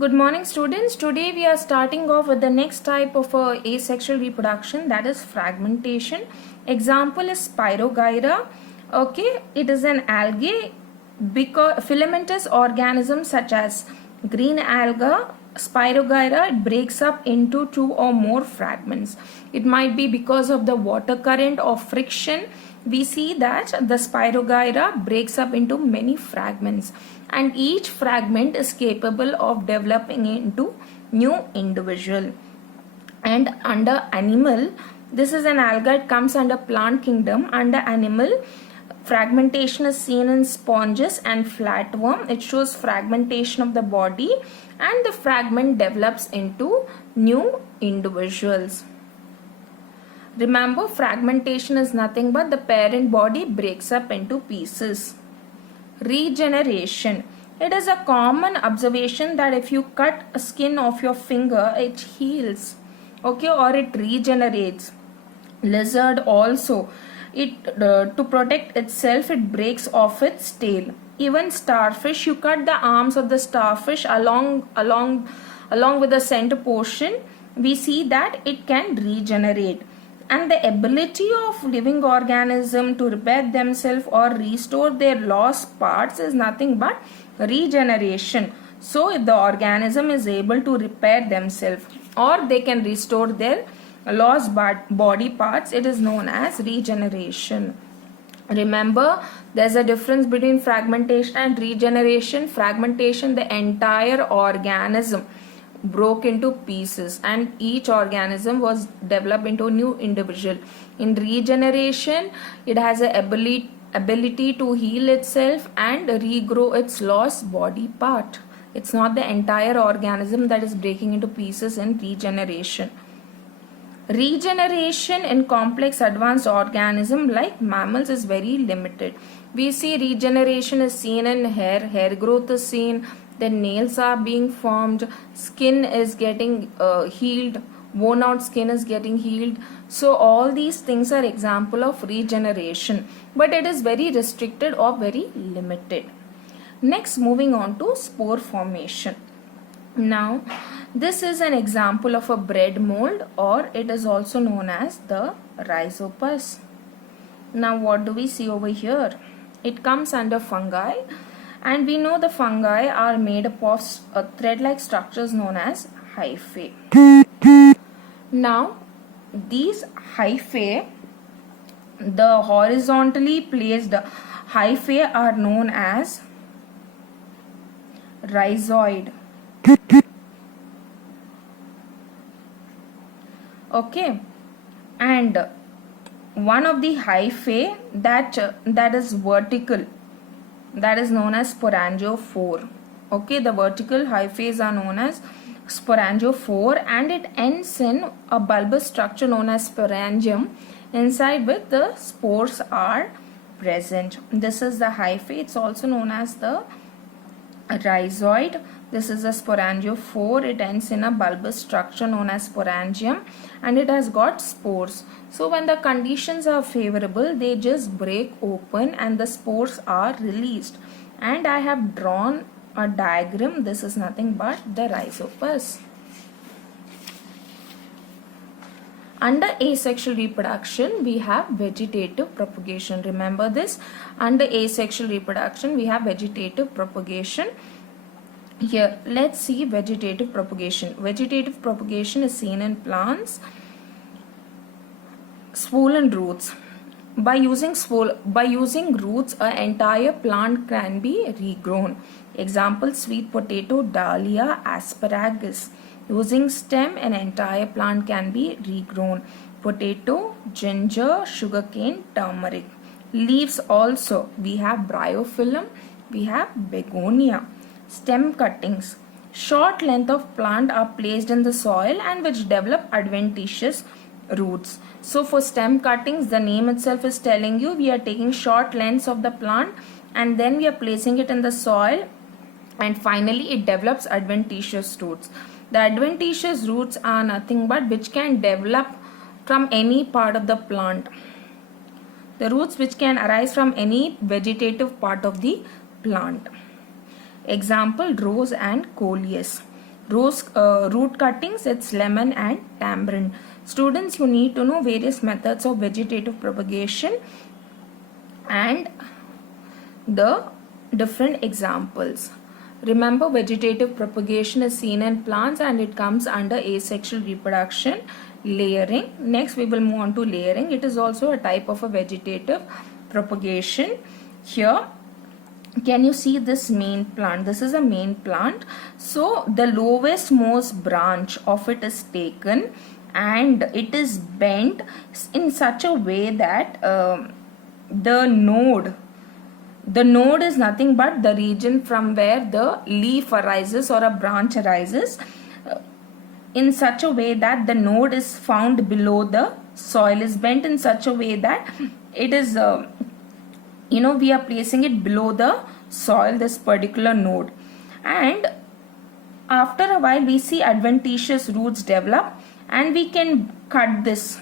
Good morning, students. Today we are starting off with the next type of asexual reproduction, that is fragmentation. Example is Spirogyra. Okay, it is an algae because filamentous organism such as green alga, Spirogyra. It breaks up into two or more fragments. It might be because of the water current or friction. We see that the Spirogyra breaks up into many fragments, and each fragment is capable of developing into new individual. And under animal, this is an alga, it comes under plant kingdom. Under animal, fragmentation is seen in sponges and flatworm. It shows fragmentation of the body and the fragment develops into new individuals. Remember, fragmentation is nothing but the parent body breaks up into pieces. Regeneration. It is a common observation that if you cut a skin off your finger, it heals, okay, or it regenerates. Lizard also, it to protect itself, it breaks off its tail. Even starfish, you cut the arms of the starfish along with the center portion, we see that it can regenerate. And the ability of living organism to repair themselves or restore their lost parts is nothing but regeneration. So if the organism is able to repair themselves or they can restore their lost body parts, it is known as regeneration. Remember, there's a difference between fragmentation and regeneration. Fragmentation, the entire organism broke into pieces and each organism was developed into a new individual. In regeneration, it has a ability to heal itself and regrow its lost body part. It's not the entire organism that is breaking into pieces in regeneration. Regeneration in complex advanced organism like mammals is very limited. We see regeneration is seen in hair growth is seen, then nails are being formed, skin is getting healed, worn out skin is getting healed. So all these things are example of regeneration, but it is very restricted or very limited. Next, moving on to spore formation. Now this is an example of a bread mold, or it is also known as the rhizopus. Now what do we see over here? It comes under fungi, and we know the fungi are made up of thread-like structures known as hyphae. Now these hyphae, the horizontally placed hyphae are known as rhizoid. Okay, and one of the hyphae that is vertical, that is known as sporangiophore. Okay, the vertical hyphae are known as sporangiophore, and it ends in a bulbous structure known as sporangium, inside which the spores are present. This is the hyphae. It's also known as the rhizoid. This is a sporangiophore. It ends in a bulbous structure known as sporangium, and it has got spores. So when the conditions are favorable, they just break open and the spores are released. And I have drawn a diagram. This is nothing but the rhizopus. Under asexual reproduction, we have vegetative propagation. Remember this. Under asexual reproduction, we have vegetative propagation. Here, let's see vegetative propagation. Vegetative propagation is seen in plants. Swollen roots. By using roots, an entire plant can be regrown. Example: sweet potato, dahlia, asparagus. Using stem, an entire plant can be regrown. Potato, ginger, sugarcane, turmeric. Leaves also, we have bryophyllum, we have begonia. Stem cuttings. Short length of plant are placed in the soil and which develop adventitious roots. So for stem cuttings, the name itself is telling you we are taking short lengths of the plant and then we are placing it in the soil, and finally it develops adventitious roots. The adventitious roots are nothing but which can develop from any part of the plant. The roots which can arise from any vegetative part of the plant. Example: rose and coleus. root cuttings, it's lemon and tamarind. Students, you need to know various methods of vegetative propagation and the different examples. Remember, vegetative propagation is seen in plants and it comes under asexual reproduction, layering. Next we will move on to layering. It is also a type of a vegetative propagation. Here, can you see this main plant? This is a main plant. So the lowest most branch of it is taken and it is bent in such a way that the node is nothing but the region from where the leaf arises or a branch arises, in such a way that the node is found below the soil, is bent in such a way that it is we are placing it below the soil, this particular node. And after a while we see adventitious roots develop and we can cut this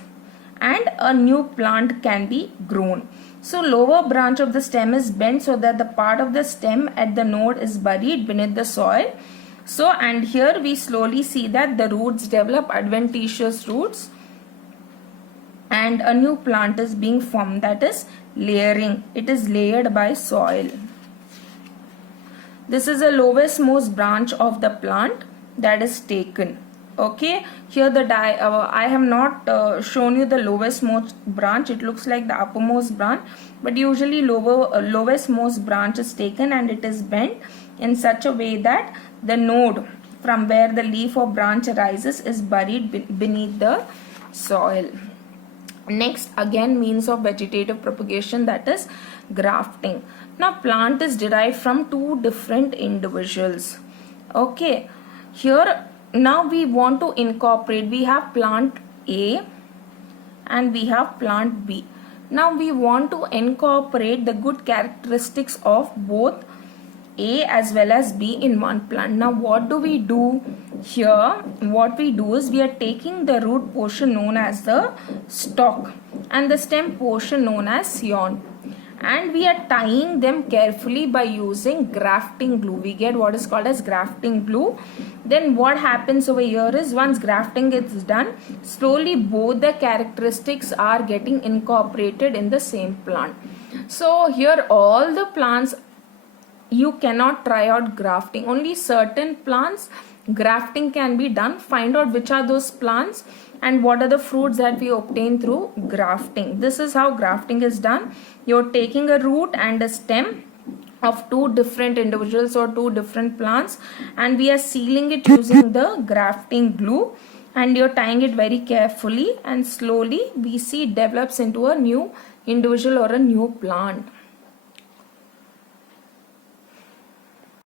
and a new plant can be grown. So lower branch of the stem is bent so that the part of the stem at the node is buried beneath the soil. So, and here we slowly see that the roots develop, adventitious roots, and a new plant is being formed, that is layering. It is layered by soil. This is the lowest most branch of the plant that is taken. Okay, here the I have not shown you the lowest most branch. It looks like the uppermost branch, but usually lowest most branch is taken and it is bent in such a way that the node from where the leaf or branch arises is buried beneath the soil. Next, again, means of vegetative propagation, that is grafting. Now plant is derived from two different individuals. Okay, here now we want to incorporate, we have plant A and we have plant B. Now we want to incorporate the good characteristics of both A as well as B in one plant. Now what do we do here? What we do is we are taking the root portion known as the stalk and the stem portion known as scion, and we are tying them carefully by using grafting glue. We get what is called as grafting glue. Then what happens over here is, once grafting is done, slowly both the characteristics are getting incorporated in the same plant. So here all the plants you cannot try out grafting. Only certain plants grafting can be done. Find out which are those plants and what are the fruits that we obtain through grafting. This is how grafting is done. You're taking a root and a stem of two different individuals or two different plants, and we are sealing it using the grafting glue, and you're tying it very carefully, and slowly we see it develops into a new individual or a new plant.